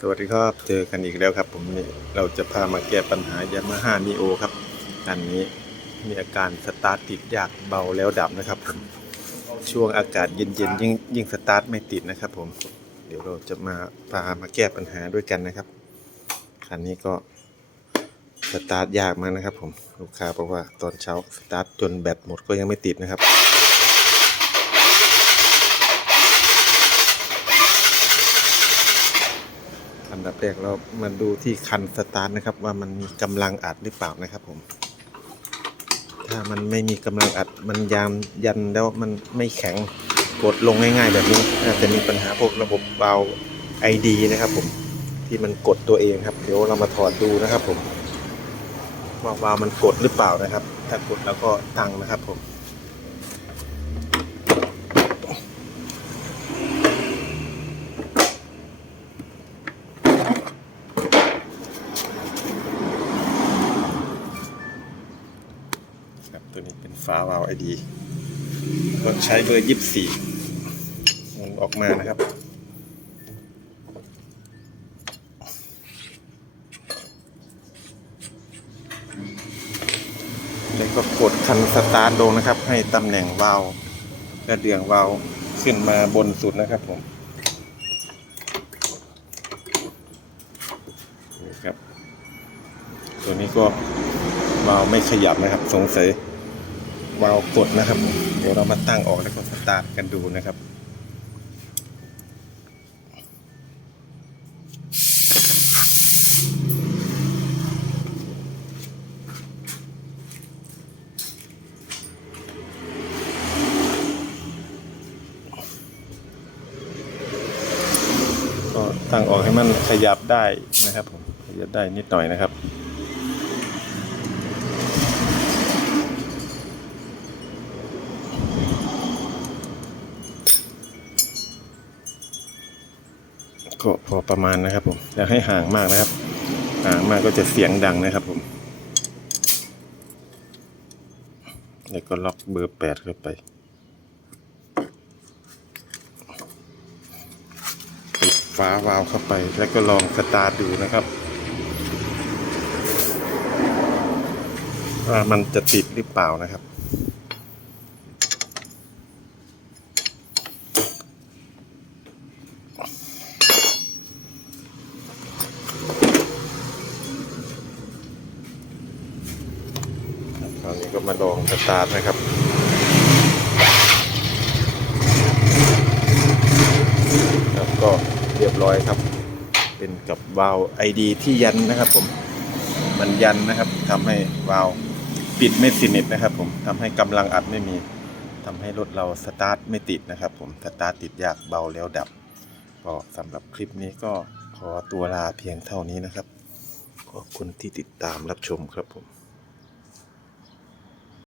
สวัสดีครับ เจอกันอีกแล้วครับผมนี่เราจะพามาแก้ปัญหายามาฮ่ามีโอครับอันนี้มีอาการสตาร์ทติดยากเบาแล้วดับนะครับผมช่วงอากาศเย็นๆยิ่งยิ่งสตาร์ทไม่ติดนะครับ ผม เดี๋ยวเราจะมาพามาแก้ปัญหาด้วยกันนะครับคันนี้ก็สตาร์ทยากมากนะครับ ผมลูกค้าบอกว่าตอนเช้าสตาร์ทจนแบตหมดก็ยังไม่ติดนะครับ อันดับแร กเรามาดูที่คันสตาร์ทนะครับ ว่ามันมีกำลังอัดหรือเปล่านะครับผม ถ้ามันไม่มีกำลังอัดมันยามยันแล้วมันไม่แข็งกดลงง่ายๆ แบบนี้อาจจะมีปัญหาพวกระบบเบาไอดีนะครับผมที่มันกดตัวเองครับ เดี๋ยวเรามาถอดดูนะครับผมว่าวาล์มันกดหรือเปล่านะครับ ถ้ากดแล้วก็ตั้งนะครับผม ตัวนี้เป็นฟ้าวาล์วไอดีก็ใช้เบอร์ยี่สิบสี่หมุนออกมานะครับ แล้วก็กดคันสตาร์ทลงนะครับ ให้ตำแหน่งวาล์วกระเดื่องวาล์วขึ้นมาบนสุดนะครับผมนี่ครับ ตัวนี้ก็วาล์วไม่ขยับนะครับ สงสัย วาล์วกดนะครับเดี๋ยวเรามาตั้งออกแล้วก็สตาร์ทกันดูนะครับก็ตั้งออกให้มันขยับได้นะครับผมขยับได้นิดหน่อยนะครับ ก็พอประมาณนะครับผมอย่าให้ห่างมากนะครับ ห่างมากก็จะเสียงดังนะครับผมแล้วก็ล็อกเบอร์แปดเข้าไปปิดฝาวาล์วเข้าไป แล้วก็ลองสตาร์ทดูนะครับ ว่ามันจะติดหรือเปล่านะครับ คราวนี้ก็มาลองสตาร์ทนะครับครับก็เรียบร้อยครับ เป็นกับวาล์วไอดีที่ยันนะครับผมมันยันนะครับทำให้วาล์วปิดไม่สนิทนะครับ ผมทำให้กำลังอัดไม่มีทำให้รถเราสตาร์ทไม่ติดนะครับ ผมสตาร์ทติดยากเบาแล้วดับก็สำหรับคลิปนี้ก็ขอตัวลาเพียงเท่านี้นะครับ ขอบคุณที่ติดตามรับชมครับผม